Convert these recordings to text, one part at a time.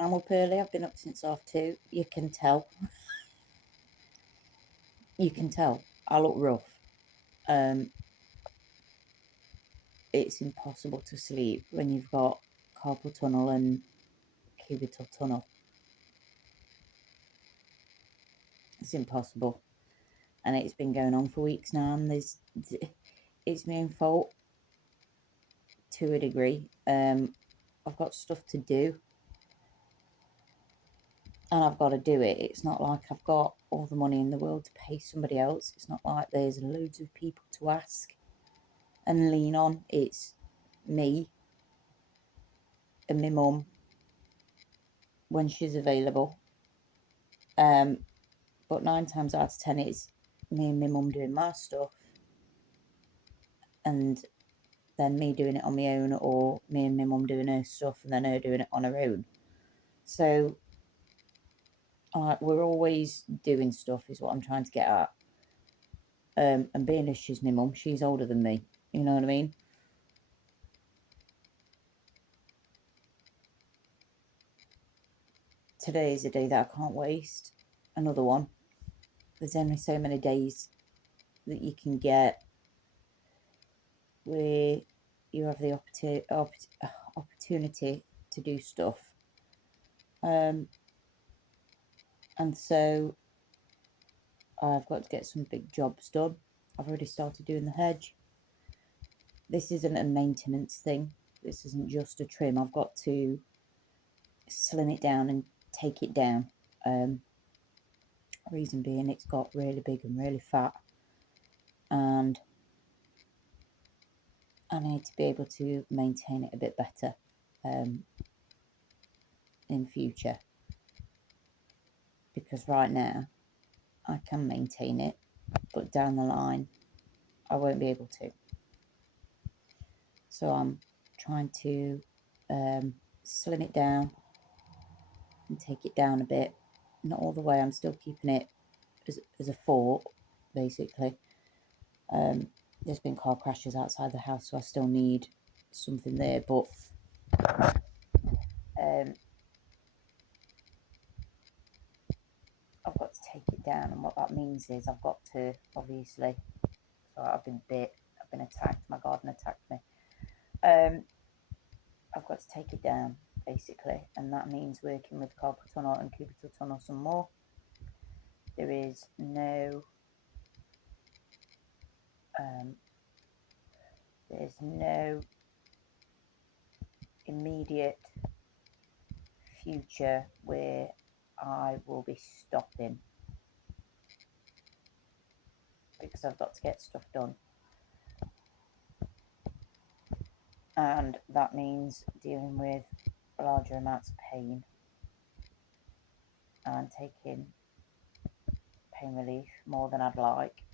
I'm up early. I've been up since 2:30. You can tell. You can tell. I look rough. It's impossible to sleep when you've got carpal tunnel and cubital tunnel. It's impossible. And it's been going on for weeks now, and it's my own fault to a degree. I've got stuff to do, and I've got to do it. It's not like I've got all the money in the world to pay somebody else. It's not like there's loads of people to ask and lean on. It's me and my mum when she's available. But 9 times out of 10 it's me and my mum doing my stuff, and then me doing it on my own, or me and my mum doing her stuff and then her doing it on her own. So we're always doing stuff is what I'm trying to get at. And being as she's my mum, she's older than me, you know what I mean? Today is a day that I can't waste. Another one. There's only so many days that you can get where you have the opportunity to do stuff. And so I've got to get some big jobs done. I've already started doing the hedge. This isn't a maintenance thing. This isn't just a trim. I've got to slim it down and take it down. Reason being, it's got really big and really fat, and I need to be able to maintain it a bit better in future, because right now I can maintain it, but down the line I won't be able to. So I'm trying to slim it down and take it down a bit. Not all the way, I'm still keeping it as a fort, basically. There's been car crashes outside the house, so I still need something there, but I've got to take it down, and what that means is I've got to, obviously, so I've been bit, I've been attacked, my garden attacked me. I've got to take it down, basically, and that means working with carpal tunnel and cubital tunnel some more. There is no immediate future where I will be stopping, because I've got to get stuff done, and that means dealing with larger amounts of pain and taking pain relief more than I'd like,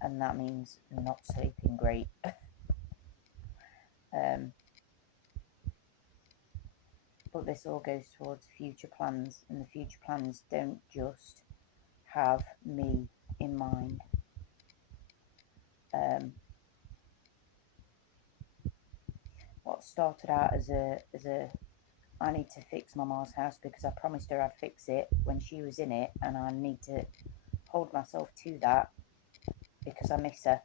and that means not sleeping great. But this all goes towards future plans, and the future plans don't just have me in mind. What started out as a I need to fix Mama's house because I promised her I'd fix it when she was in it, and I need to hold myself to that because I miss her,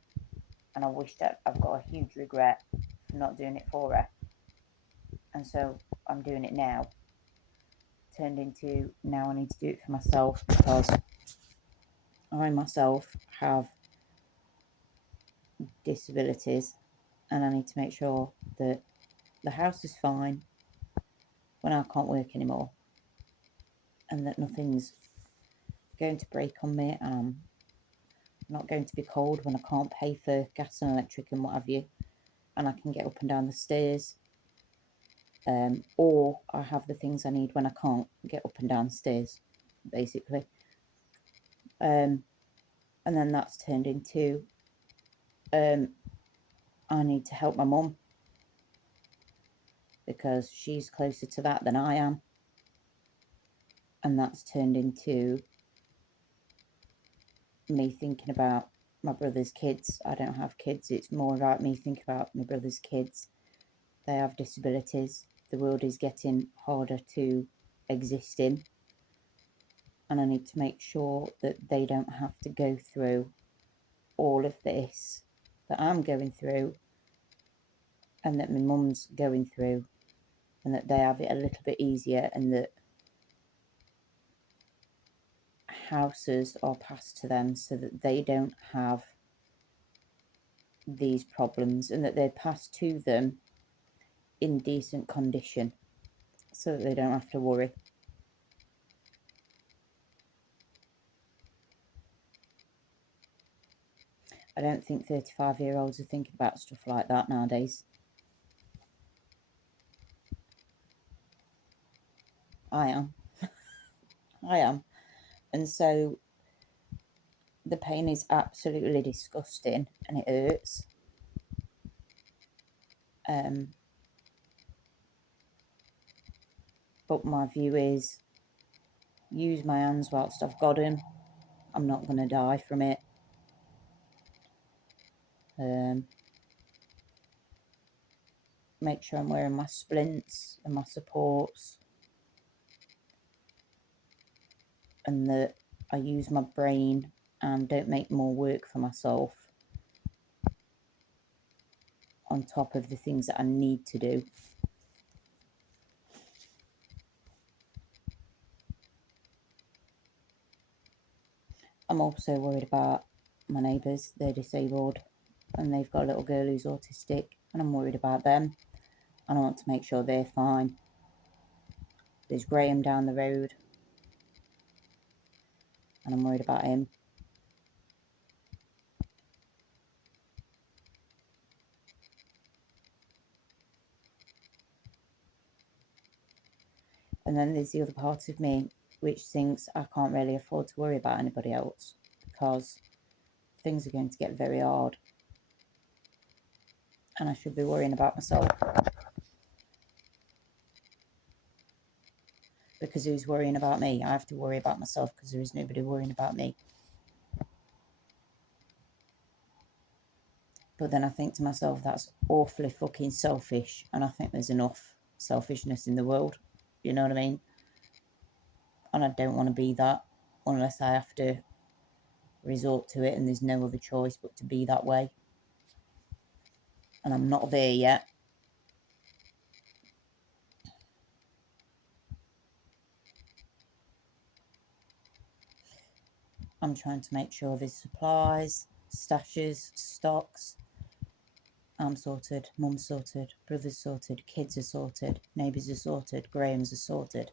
and I wish that I've got a huge regret for not doing it for her, and so I'm doing it now. Turned into now I need to do it for myself, because I myself have disabilities, and I need to make sure that the house is fine when I can't work anymore, and that nothing's going to break on me, and I'm not going to be cold when I can't pay for gas and electric and what have you, and I can get up and down the stairs, or I have the things I need when I can't get up and down the stairs, basically. And then that's turned into I need to help my mum, because she's closer to that than I am, and that's turned into me thinking about my brother's kids. I don't have kids. It's more about me thinking about my brother's kids They have disabilities. The world is getting harder to exist in. And I need to make sure that they don't have to go through all of this that I'm going through and that my mum's going through, and that they have it a little bit easier, and that houses are passed to them so that they don't have these problems, and that they're passed to them in decent condition so that they don't have to worry. I don't think 35-year-olds are thinking about stuff like that nowadays. I am. I am. And so the pain is absolutely disgusting and it hurts. But my view is, use my hands whilst I've got them. I'm not going to die from it. Make sure I'm wearing my splints and my supports, and that I use my brain and don't make more work for myself on top of the things that I need to do. I'm also worried about my neighbours. They're disabled and they've got a little girl who's autistic, and I'm worried about them, and I want to make sure they're fine. There's Graham down the road, and I'm worried about him. And then there's the other part of me which thinks I can't really afford to worry about anybody else, because things are going to get very hard and I should be worrying about myself. Because who's worrying about me? I have to worry about myself because there is nobody worrying about me. But then I think to myself, that's awfully fucking selfish, and I think there's enough selfishness in the world, you know what I mean? And I don't want to be that unless I have to resort to it and there's no other choice but to be that way. And I'm not there yet. I'm trying to make sure there's supplies, stashes, stocks. I'm sorted, mum's sorted, brother's sorted, kids are sorted, neighbours are sorted, Graham's are sorted.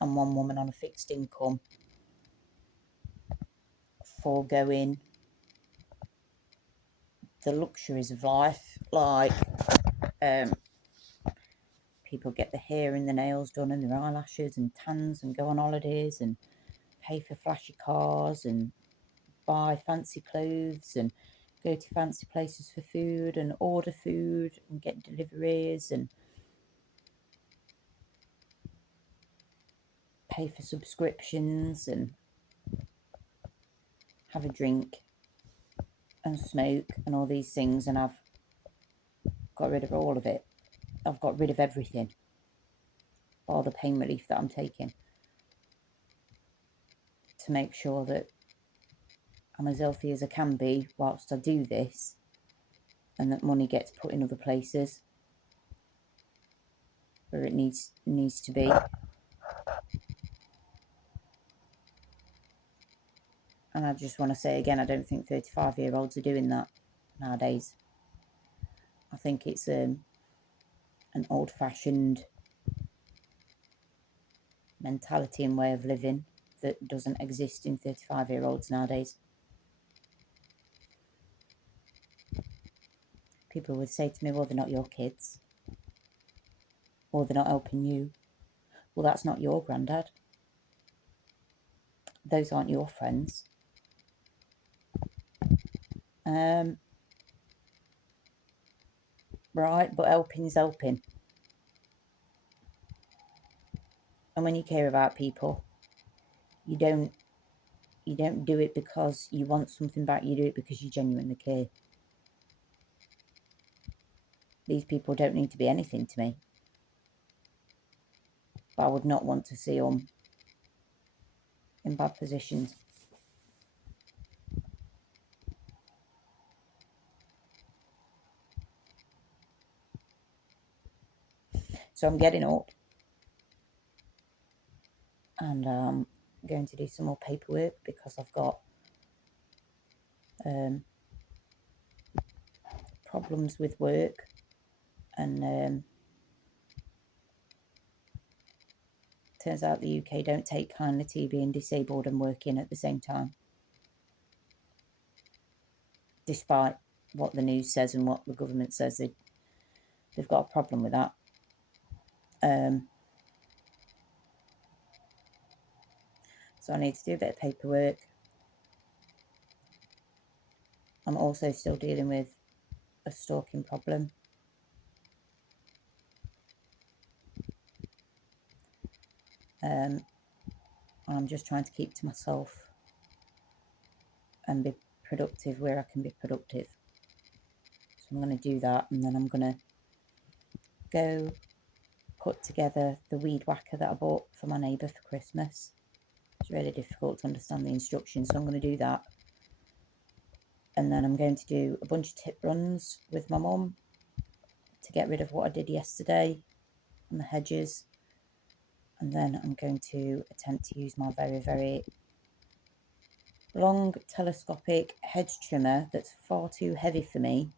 I'm one woman on a fixed income, foregoing the luxuries of life, like people get their hair and their nails done and their eyelashes and tans and go on holidays and pay for flashy cars and buy fancy clothes and go to fancy places for food and order food and get deliveries and pay for subscriptions and have a drink and smoke and all these things, and I've got rid of all of it. I've got rid of everything, all the pain relief that I'm taking, to make sure that I'm as healthy as I can be whilst I do this, and that money gets put in other places where it needs to be. And I just want to say again, I don't think 35-year-olds are doing that nowadays. I think it's an old-fashioned mentality and way of living that doesn't exist in 35-year-olds nowadays. People would say to me, well, they're not your kids, or they're not helping you. Well, that's not your granddad. Those aren't your friends. Right, but helping's helping. And when you care about people, you don't do it because you want something back. You do it because you genuinely care. These people don't need to be anything to me. But I would not want to see them in bad positions. So I'm getting up and going to do some more paperwork because I've got problems with work, and turns out the UK don't take kindly to being disabled and working at the same time, despite what the news says and what the government says. They've got a problem with that. So I need to do a bit of paperwork. I'm also still dealing with a stalking problem. I'm just trying to keep to myself and be productive where I can be productive. So I'm going to do that, and then I'm going to go put together the weed whacker that I bought for my neighbour for Christmas. It's really difficult to understand the instructions, so I'm going to do that. And then I'm going to do a bunch of tip runs with my mum to get rid of what I did yesterday on the hedges. And then I'm going to attempt to use my very, very long telescopic hedge trimmer that's far too heavy for me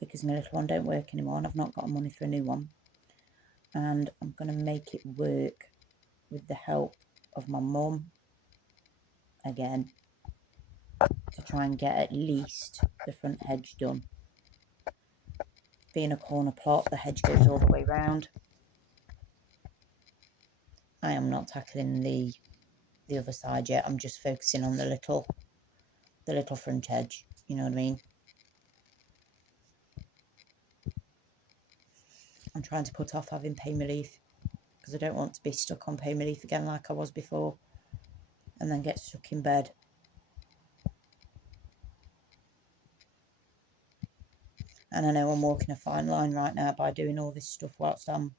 because my little one don't work anymore and I've not got money for a new one. And I'm going to make it work with the help of my mum again to try and get at least the front hedge done. Being a corner plot, the hedge goes all the way round. I am not tackling the other side yet. I'm just focusing on the little front hedge, you know what I mean? I'm trying to put off having pain relief because I don't want to be stuck on pain relief again like I was before and then get stuck in bed. And I know I'm walking a fine line right now by doing all this stuff whilst I'm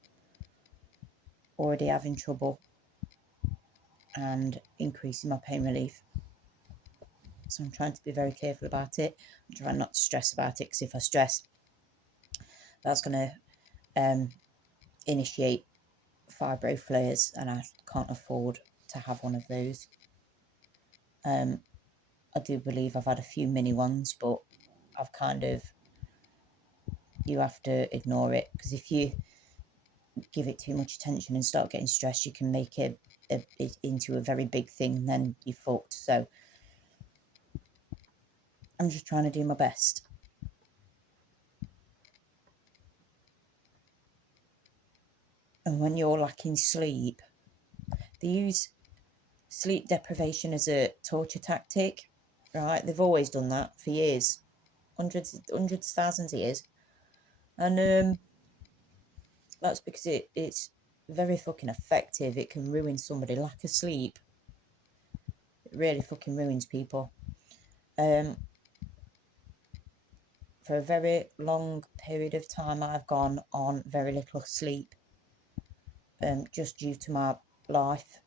already having trouble and increasing my pain relief. So I'm trying to be very careful about it. I'm trying not to stress about it, because if I stress, that's going to initiate fibro flares, and I can't afford to have one of those. I do believe I've had a few mini ones, but I've kind of, you have to ignore it, because if you give it too much attention and start getting stressed, you can make it into a very big thing, and then you're fucked. So I'm just trying to do my best. And when you're lacking sleep, they use sleep deprivation as a torture tactic, right? They've always done that for years, hundreds, thousands of years. And that's because it's very fucking effective. It can ruin somebody. Lack of sleep, it really fucking ruins people. For a very long period of time, I've gone on very little sleep, just due to my life.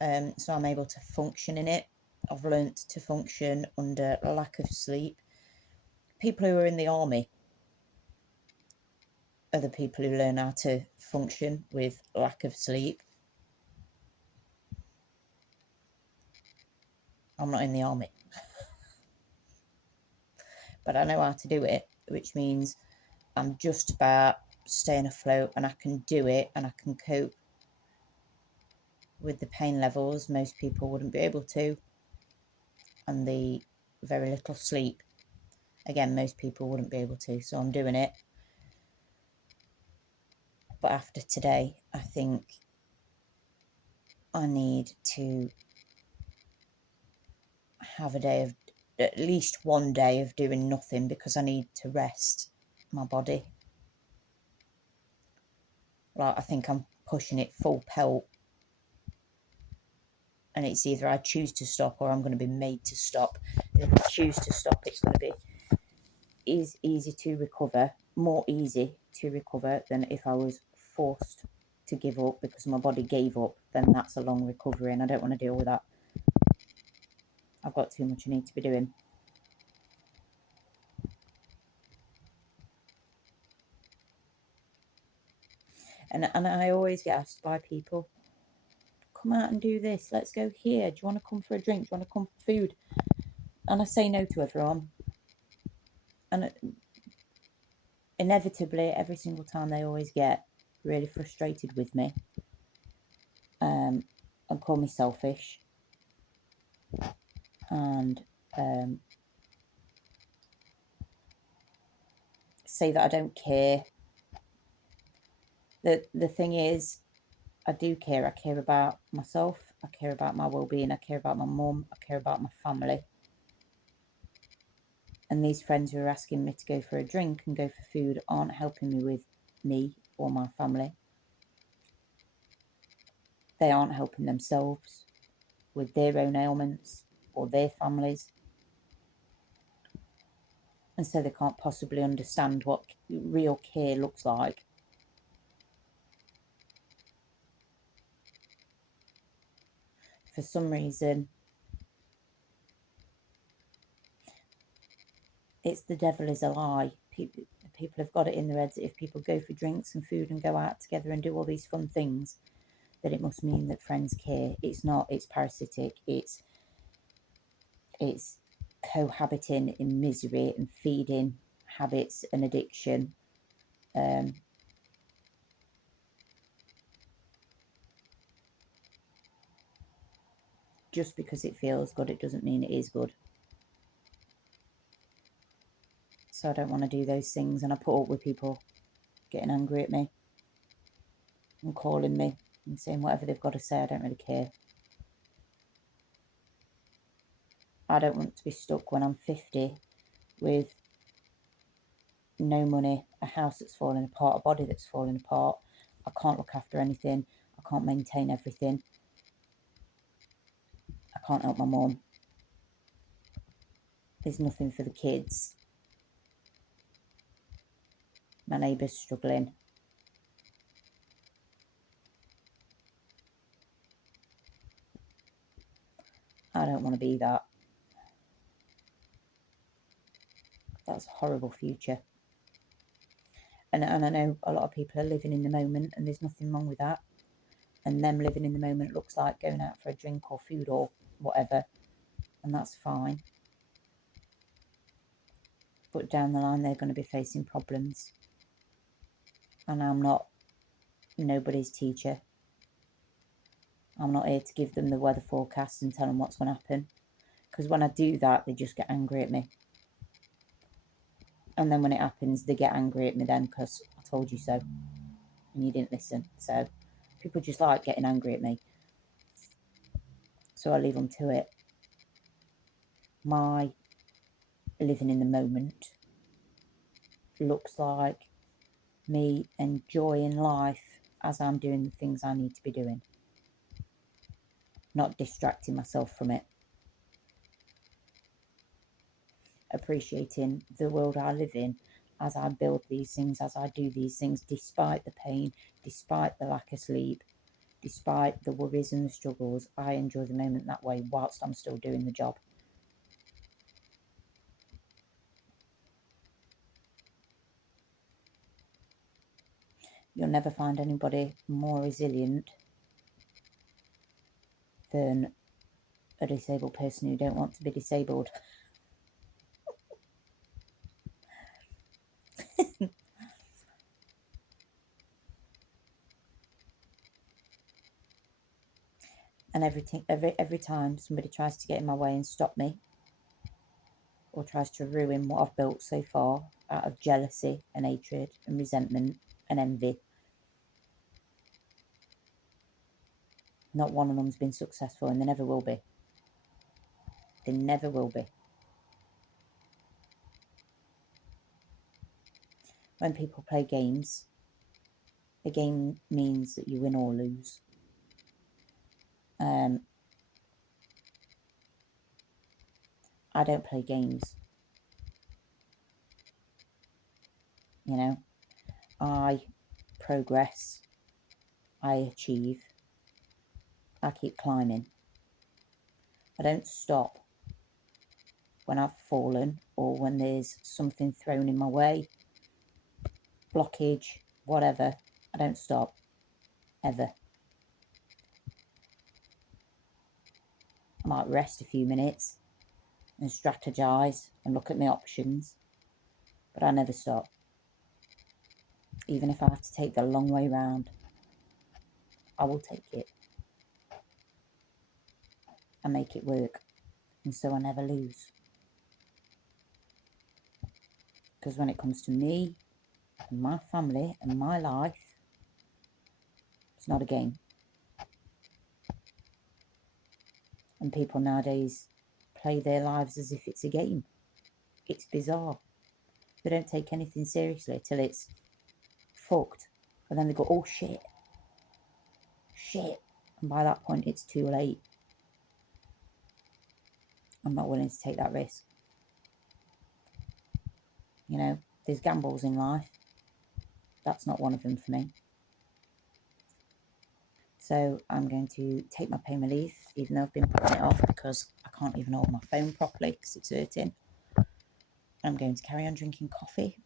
So I'm able to function in it. I've learnt to function under lack of sleep. People who are in the army are the people who learn how to function with lack of sleep. I'm not in the army. But I know how to do it, which means I'm just about staying afloat, and I can do it, and I can cope with the pain levels most people wouldn't be able to, and the very little sleep, again, most people wouldn't be able to. So I'm doing it. But after today, I think I need to have a day of, at least one day of doing nothing, because I need to rest my body. Like, I think I'm pushing it full pelt, and it's either I choose to stop or I'm going to be made to stop. If I choose to stop, it's going to be is easy to recover, more easy to recover than if I was forced to give up because my body gave up. Then that's a long recovery, and I don't want to deal with that. I've got too much I need to be doing. And I always get asked by people, come out and do this, let's go here, do you want to come for a drink, do you want to come for food? And I say no to everyone. And inevitably, every single time, they always get really frustrated with me and call me selfish and say that I don't care. The thing is, I do care. I care about myself, I care about my well-being, I care about my mum, I care about my family. And these friends who are asking me to go for a drink and go for food aren't helping me with me or my family. They aren't helping themselves with their own ailments or their families. And so they can't possibly understand what real care looks like. For some reason, it's the devil is a lie. People have got it in their heads that if people go for drinks and food and go out together and do all these fun things, that it must mean that friends care. It's not. It's parasitic. It's cohabiting in misery and feeding habits and addiction. Just because it feels good, it doesn't mean it is good. So I don't want to do those things, and I put up with people getting angry at me and calling me and saying whatever they've got to say. I don't really care. I don't want to be stuck when I'm 50 with no money, a house that's falling apart, a body that's falling apart. I can't look after anything. I can't maintain everything. I can't help my mum. There's nothing for the kids. My neighbour's struggling. I don't want to be that. That's a horrible future. And I know a lot of people are living in the moment, and there's nothing wrong with that. And them living in the moment looks like going out for a drink or food or whatever, and that's fine. But down the line, they're going to be facing problems. And I'm not nobody's teacher. I'm not here to give them the weather forecast and tell them what's going to happen. Because when I do that, they just get angry at me. And then when it happens, they get angry at me then because I told you so. And you didn't listen. So people just like getting angry at me. So I leave them to it. My living in the moment looks like me enjoying life as I'm doing the things I need to be doing. Not distracting myself from it. Appreciating the world I live in as I build these things, as I do these things, despite the pain, despite the lack of sleep, despite the worries and the struggles. I enjoy the moment that way whilst I'm still doing the job. You'll never find anybody more resilient than a disabled person who don't want to be disabled. And every time somebody tries to get in my way and stop me, or tries to ruin what I've built so far out of jealousy and hatred and resentment and envy, not one of them's been successful, and they never will be. They never will be. When people play games, a game means that you win or lose. I don't play games. You know, I progress, I achieve, I keep climbing. I don't stop when I've fallen or when there's something thrown in my way, blockage, whatever. I don't stop, ever. I might rest a few minutes and strategise and look at my options, but I never stop. Even if I have to take the long way round, I will take it and make it work, and so I never lose. Because when it comes to me and my family and my life, it's not a game. And people nowadays play their lives as if it's a game. It's bizarre. They don't take anything seriously till it's fucked. And then they go, oh shit. And by that point, it's too late. I'm not willing to take that risk. You know, there's gambles in life. That's not one of them for me. So I'm going to take my pain relief, even though I've been putting it off because I can't even hold my phone properly because it's hurting. I'm going to carry on drinking coffee.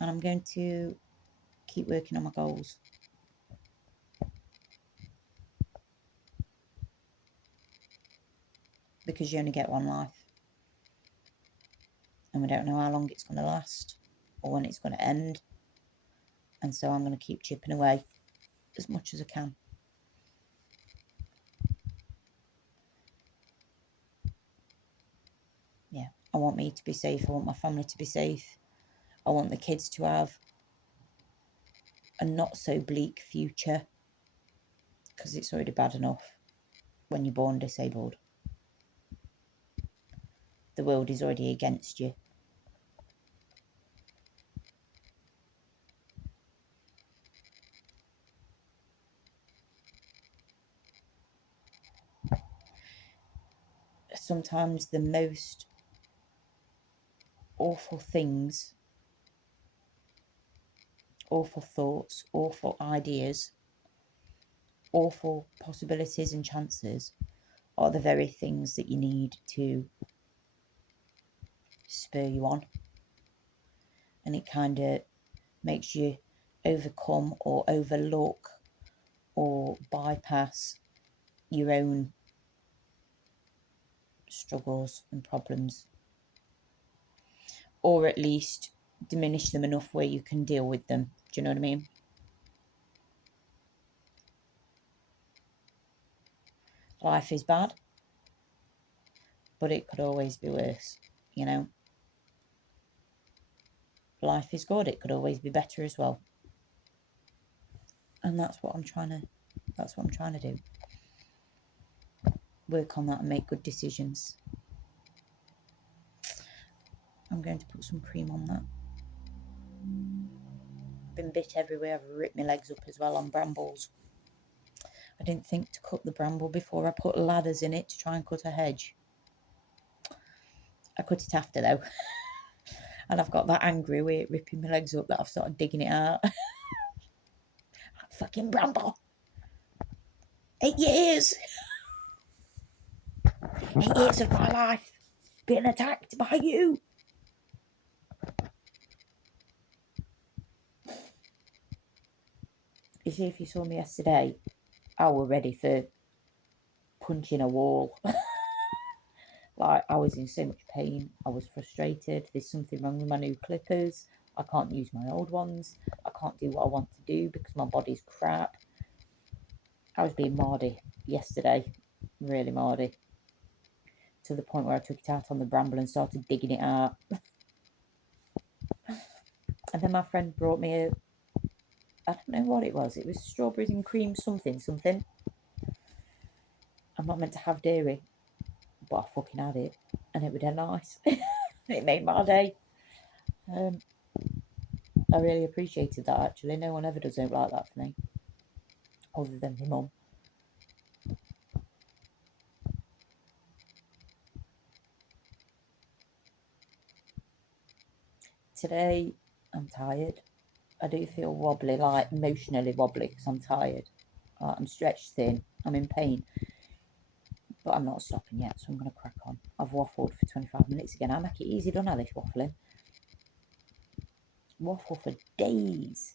And I'm going to keep working on my goals. Because you only get one life. And we don't know how long it's going to last or when it's going to end. And so I'm going to keep chipping away as much as I can. Yeah, I want me to be safe. I want my family to be safe. I want the kids to have a not so bleak future. Because it's already bad enough when you're born disabled. The world is already against you. Sometimes the most awful things, awful thoughts, awful ideas, awful possibilities and chances are the very things that you need to spur you on. And it kind of makes you overcome or overlook or bypass your own struggles and problems, or at least diminish them enough where you can deal with them. Do you know what I mean? Life is bad, but it could always be worse, you know. Life is good, it could always be better as well. And that's what I'm trying to do. Work on that and make good decisions. I'm going to put some cream on that. Been bit everywhere. I've ripped my legs up as well on brambles. I didn't think to cut the bramble before I put ladders in it to try and cut a hedge. I cut it after though. And I've got that angry with it ripping my legs up that I've started digging it out. Fucking bramble. 8 years. 8 years of my life being attacked by you. You see, if you saw me yesterday, I was ready for punching a wall. Like, I was in so much pain. I was frustrated. There's something wrong with my new clippers. I can't use my old ones. I can't do what I want to do because my body's crap. I was being mardy yesterday. Really mardy. To the point where I took it out on the bramble and started digging it out. And then my friend brought me I don't know what it was. It was strawberries and cream something. I'm not meant to have dairy, but I fucking had it. And it was dead nice. It made my day. I really appreciated that, actually. No one ever does it like that for me. Other than my mum. today I'm tired. I do feel wobbly, like emotionally wobbly, because I'm tired. I'm stretched thin. I'm in pain. But I'm not stopping yet, so I'm going to crack on. I've waffled for 25 minutes again. I make it easy, don't I, this waffling? Waffle for days.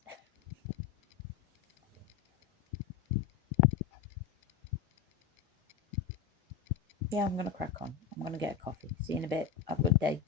Yeah, I'm going to crack on. I'm going to get a coffee. See you in a bit. Have a good day.